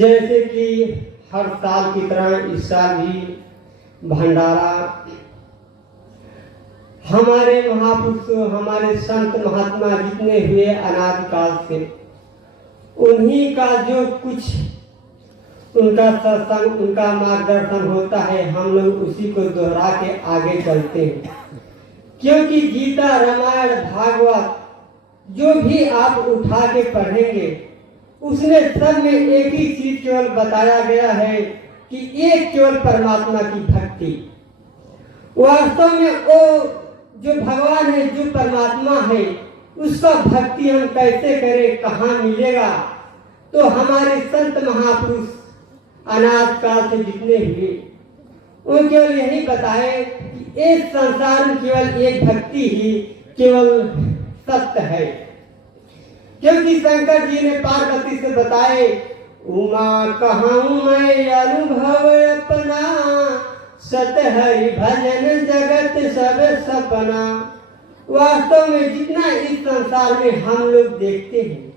जैसे कि हर साल की तरह इस साल भी भंडारा हमारे महापुरुषों, हमारे संत महात्मा जितने हुए अनादिकाल से, उन्हीं का जो कुछ उनका सत्संग, उनका मार्गदर्शन होता है, हम लोग उसी को दोहरा के आगे चलते हैं। क्योंकि गीता, रामायण, भागवत जो भी आप उठा के पढ़ेंगे, उसमें सब में एक ही चीज केवल बताया गया है कि एक केवल परमात्मा की भक्ति। वास्तव में वो जो भगवान है, जो परमात्मा है, उसका भक्ति हम कैसे करें, कहाँ मिलेगा? तो हमारे संत महापुरुष अनाद काल से जितने हुए, वो केवल यही बताए कि इस संसार में केवल एक भक्ति ही केवल सत्य है। क्योंकि शंकर जी ने पार्वती से बताए, उमा कहूँ मैं अनुभव अपना, सत हरि भजन जगत सब सपना। वास्तव में जितना इस संसार में हम लोग देखते हैं,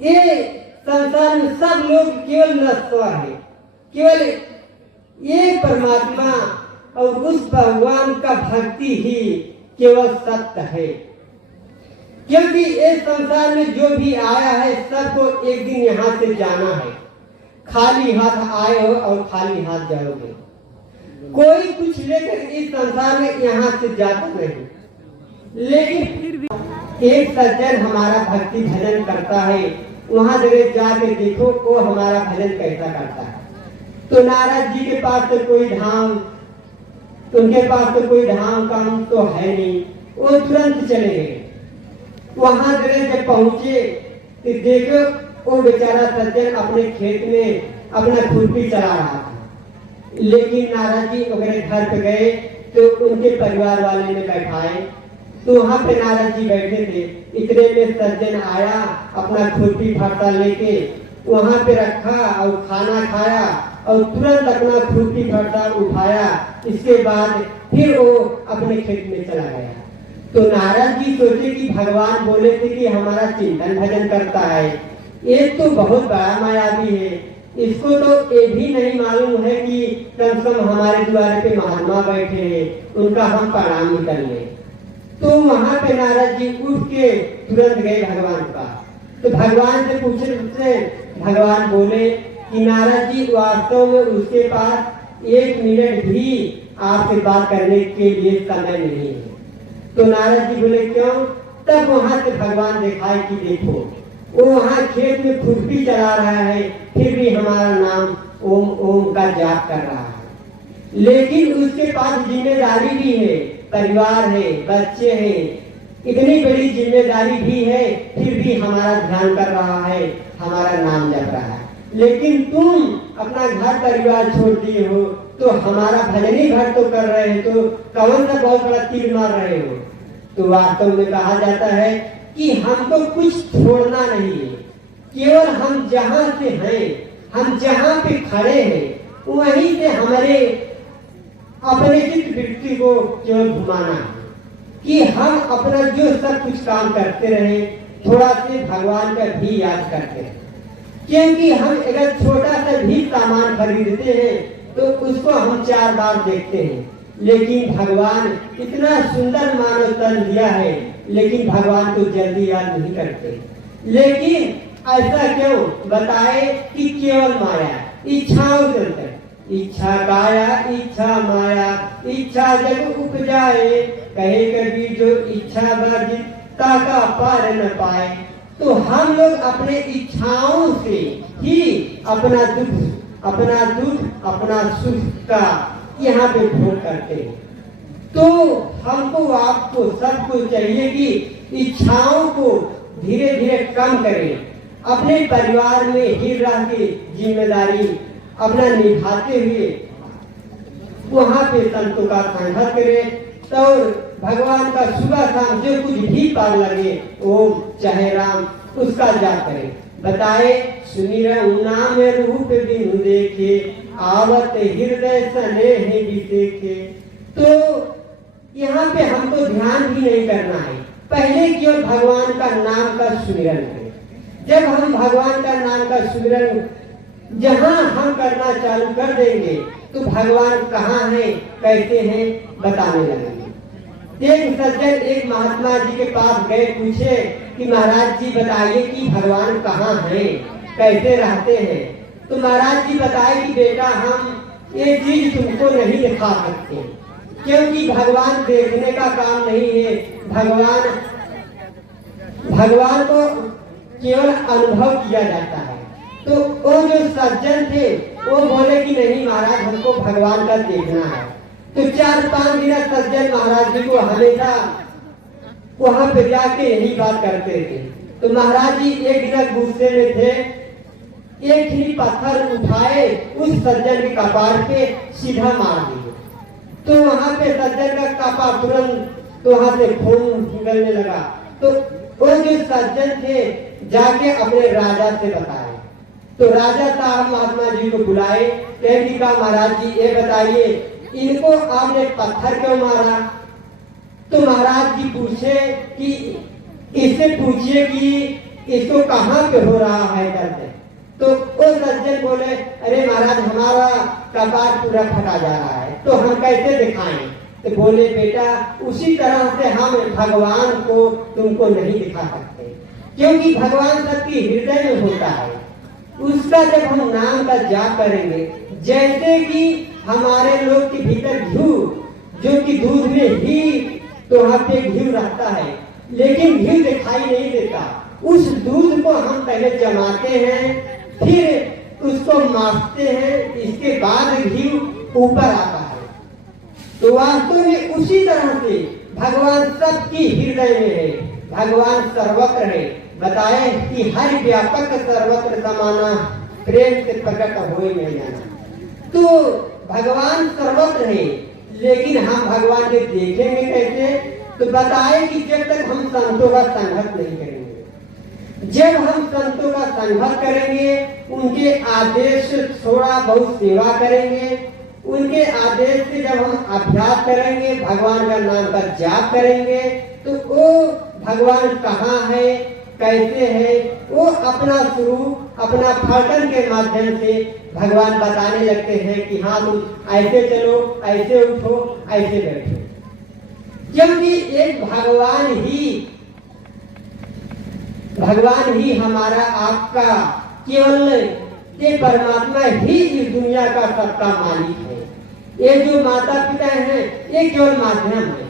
ये संसार में सब लोग केवल नश्वर है, केवल ये परमात्मा और उस भगवान का भक्ति ही केवल सत्य है। क्योंकि इस संसार में जो भी आया है, सबको एक दिन यहाँ से जाना है। खाली हाथ आए हो और खाली हाथ जाओगे। कोई कुछ लेकर इस संसार में यहाँ से जाता नहीं। लेकिन फिर भी एक सज्जन हमारा भक्ति भजन करता है, वहां जगह जाके देखो वो हमारा भजन कैसा करता है। तो नारद जी के पास तो कोई धाम, उनके पास तो कोई धाम काम तो है नहीं, वो तुरंत चले गए। वहां जब पहुंचे तो देखो वो बेचारा सज्जन अपने खेत में अपना खुरपी चला रहा था। लेकिन नारद जी वगैरह घर पे गए तो उनके परिवार वाले ने बैठाए, तो वहां पे नारद जी बैठे थे। इतने में सज्जन आया, अपना खुरपी फरता लेके वहां पे रखा और खाना खाया और तुरंत अपना खुरपी फरता उठाया। इसके बाद फिर वो अपने खेत में चला गया। तो नारद जी सोचे कि भगवान बोले थे कि हमारा चिंतन भजन करता है, ये तो बहुत बड़ा मायावी है, इसको तो ये भी नहीं मालूम है कि कम से कम हमारे द्वार पे महात्मा बैठे हैं, उनका हम प्रणाम कर ले। तो वहां पे नारद जी उठ के तुरंत गए भगवान के पास। तो भगवान से पूछने, भगवान बोले कि नारद जी वास्तव में उसके पास 1 मिनट भी आपसे बात करने के लिए समय नहीं है। तो नारद जी बोले क्यों? तब वहां से भगवान दिखाए कि देखो वो वहां खेत में खुरपी चला रहा है, फिर भी हमारा नाम ओम ओम का जाप कर रहा है। लेकिन उसके पास जिम्मेदारी भी है, परिवार है, बच्चे हैं, इतनी बड़ी जिम्मेदारी भी है, फिर भी हमारा ध्यान कर रहा है, हमारा नाम जप रहा है। लेकिन तुम अपना घर परिवार छोड़ दिए हो, तो हमारा भजन ही भर तो कर रहे हो, तो कौन सा बहुत बड़ा तीर मार रहे हो? तो वास्तव में कहा जाता है कि हमको कुछ छोड़ना नहीं है, केवल हम जहाँ से हैं, हम जहाँ पे खड़े हैं, वहीं से हमारे अपने चित्त वृत्ति को केवल घुमाना है कि हम अपना जो सब कुछ काम करते रहे, थोड़ा से भगवान का भी याद करते हैं। क्योंकि हम अगर छोटा सा भी सामान खरीदते हैं तो उसको हम 4 बार देखते हैं, लेकिन भगवान इतना सुंदर मानव तन दिया है, लेकिन भगवान को जल्दी याद नहीं करते। लेकिन ऐसा क्यों? बताए कि केवल माया, इच्छाओं से अंतर, इच्छा काया इच्छा माया, इच्छा जब उपजाए, कहे कभी जो इच्छा वर्जित का पार न पाए। तो हम लोग अपने इच्छाओं से ही अपना दुख, अपना सुख का यहाँ पे भोग करते हैं। तो हमको, आपको, सबको चाहिए कि इच्छाओं को धीरे धीरे कम करें, अपने परिवार में ही रह के जिम्मेदारी अपना निभाते हुए वहाँ पे संतों का संघर्ष करें। तो भगवान का सुबह शाम जो कुछ भी पार लगे, ओम चाहे राम, उसका जाप करें। बताए सुमिरन नाम रूप बिनु देखे, आवत हृदय स्नेह विसेखे। तो यहाँ पे हमको ध्यान भी नहीं करना है, पहले केवल भगवान का नाम का सुमिरन करें। जब हम भगवान का नाम का सुमिरन जहाँ हम करना चालू कर देंगे तो भगवान कहाँ हैं, कैसे हैं, बताने लगेंगे। एक सज्जन एक महात्मा जी के पास गए, पूछे कि महाराज जी बताइए कि भगवान कहाँ हैं, कैसे रहते हैं। तो महाराज जी बताए कि बेटा हम ये चीज तुमको नहीं दिखा सकते, क्योंकि भगवान देखने का काम नहीं है। भगवान को केवल अनुभव किया जाता है। तो वो जो सज्जन थे वो बोले कि नहीं महाराज, हमको भगवान का देखना है। तो 4-5 दिन सज्जन महाराज जी को हमेशा वहां पे जाके यही बात करते थे। तो महाराज जी एक दिन गुस्से में थे, एक ही पत्थर उठाए, उस सज्जन के कपार पे सीधा मार दिए। तो वहां पे सज्जन का कपार तुरंत वहां से खून निकलने लगा। तो वो जो सज्जन थे जाके अपने राजा से बताए। तो राजा साहब महात्मा जी को बुलाए, कह कहा महाराज जी ये बताइए इनको आपने पत्थर क्यों मारा। तो महाराज जी पूछे कि इससे पूछिए कि इसको कहाँ पे हो रहा है दर्द। तो वो सज्जन बोले अरे महाराज हमारा कपार पूरा फटा जा रहा है, तो हम कैसे दिखाएं। तो बोले बेटा उसी तरह से हम भगवान को तुमको नहीं दिखा सकते, क्योंकि भगवान सबकी हृदय में होता है। उसका जब हम नाम का जाप करेंगे, जैसे कि हमारे लोग के भीतर घी जो कि दूध में ही तो वहाँ पे घी रहता है, लेकिन घी दिखाई नहीं देता। उस दूध को हम पहले जमाते हैं, फिर उसको मापते हैं, इसके बाद घी ऊपर आता है। तो वास्तव में उसी तरह से भगवान सबकी हृदय में है, भगवान सर्वत्र है। बताए कि हर व्यापक सर्वत्र समाना, प्रेम से प्रकट होए नहीं जाना। तो भगवान सर्वत्र है, लेकिन हम भगवान के देखेंगे कैसे। तो बताए कि जब तक हम संतों का संगत नहीं करेंगे, जब हम संतों का संगत करेंगे, उनके आदेश से थोड़ा बहुत सेवा करेंगे, उनके आदेश से जब हम अभ्यास करेंगे, भगवान का नाम का जाप करेंगे, तो वो भगवान कहाँ है, कैसे है, वो अपना स्वरूप अपना फलटन के माध्यम से भगवान बताने लगते हैं कि हाँ तुम ऐसे चलो, ऐसे उठो, ऐसे बैठो। क्योंकि एक भगवान ही हमारा आपका केवल ये परमात्मा ही इस दुनिया का सबका मालिक है। ये जो माता पिता हैं ये केवल माध्यम है।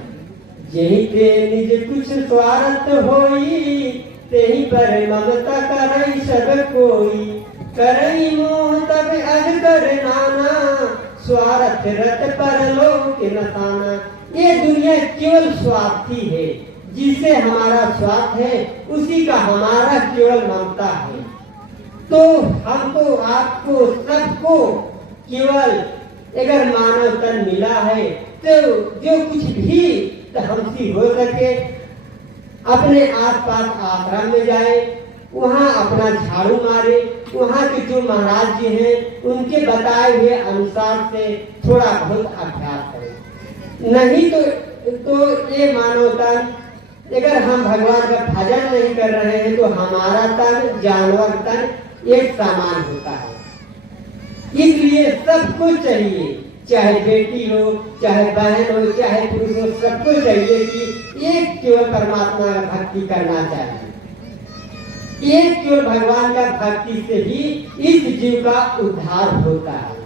यही पे निज कुछ स्वार्थ होई, तेही पर ममता करई सब कोई, करई मोह तब अग कर नाना, स्वार्थ रत पर लोक नसाना। ये दुनिया केवल स्वार्थी है, जिसे हमारा स्वार्थ है उसी का हमारा केवल ममता है। तो हमको आपको सबको केवल अगर मानव तन मिला है तो जो कुछ भी तो हमसे हो सके अपने आसपास आश्रम में जाए, वहाँ अपना झाड़ू मारे, वहाँ के जो महाराज जी हैं उनके बताए हुए अनुसार से थोड़ा बहुत अभ्यास करें। नहीं तो ये मानव तन अगर हम भगवान का भजन नहीं कर रहे हैं तो हमारा तन जानवर तन एक समान होता है। इसलिए सबको चाहिए, चाहे बेटी हो, चाहे बहन हो, चाहे पुरुष हो, सबको चाहिए कि एक केवल परमात्मा का भक्ति करना चाहिए। एक केवल भगवान का भक्ति से ही इस जीव का उद्धार होता है।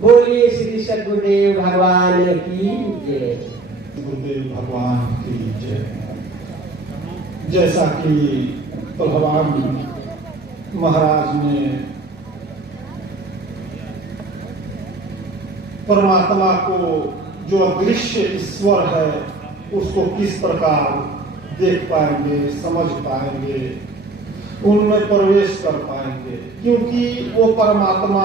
बोलिए श्री सद्गुरुदेव भगवान की जय। गुरुदेव भगवान की जय। जैसा कि भगवान महाराज ने परमात्मा को जो अदृश्य ईश्वर है उसको किस प्रकार देख पाएंगे, समझ पाएंगे, उनमें प्रवेश कर पाएंगे, क्योंकि वो परमात्मा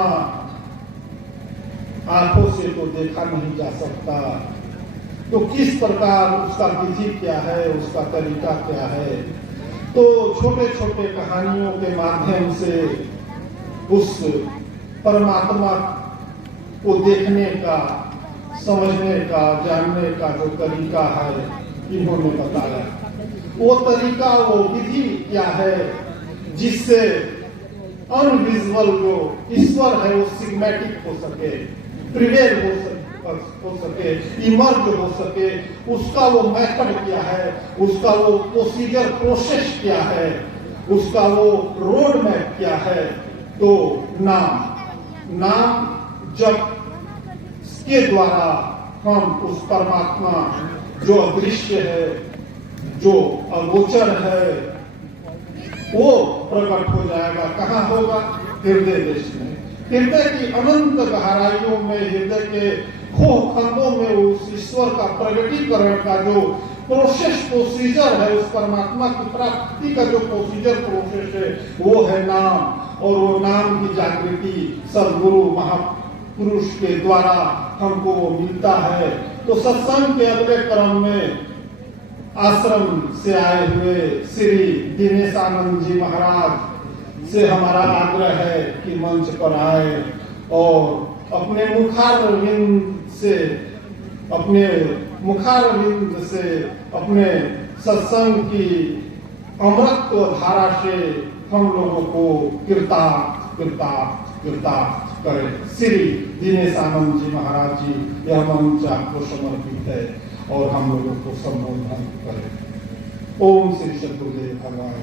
आंखों से तो देखा नहीं जा सकता। तो किस प्रकार उसका विधि क्या है, उसका तरीका क्या है। तो छोटे छोटे कहानियों के माध्यम से उस परमात्मा को देखने का, समझने का, जानने का जो तरीका है इन्होंने बताया। वो तरीका, वो विधि क्या है जिससे अनविजुअल जो ईश्वर है वो सिग्मेटिक हो सके, प्रिवेल हो सके, इमर्ज हो सके, उसका वो मेथड क्या है, उसका वो प्रोसीजर प्रोसेस क्या है, उसका वो रोड मैप क्या है। तो नाम जब के द्वारा हम उस परमात्मा जो अदृश्य है, जो अगोचर है, वो प्रकट हो जाएगा। कहाँ होगा? हृदय देश में। हृदय की अनंत गहराइयों में, हृदय के खोह खंडों में उस ईश्वर का प्रगटीकरण का जो प्रोसीजर है, उस परमात्मा की प्राप्ति का जो प्रोसेस है, वो है नाम। और वो नाम की जागृति सदगुरु महापुरुष के द्वारा हमको वो मिलता है। तो सत्संग के अगले क्रम में आश्रम से आए हुए श्री दिनेशानंद जी महाराज से हमारा आग्रह है कि मंच पर आए और अपने मुखारविंद से अपने सत्संग की अमृत धारा से हम लोगों को कृतार्थ करें। श्री दिनेशानंद जी महाराज जी, यह मंच आपको समर्पित है और हम लोगों को संबोधन करें। ओम श्री सद्गुरुदेव भगवान।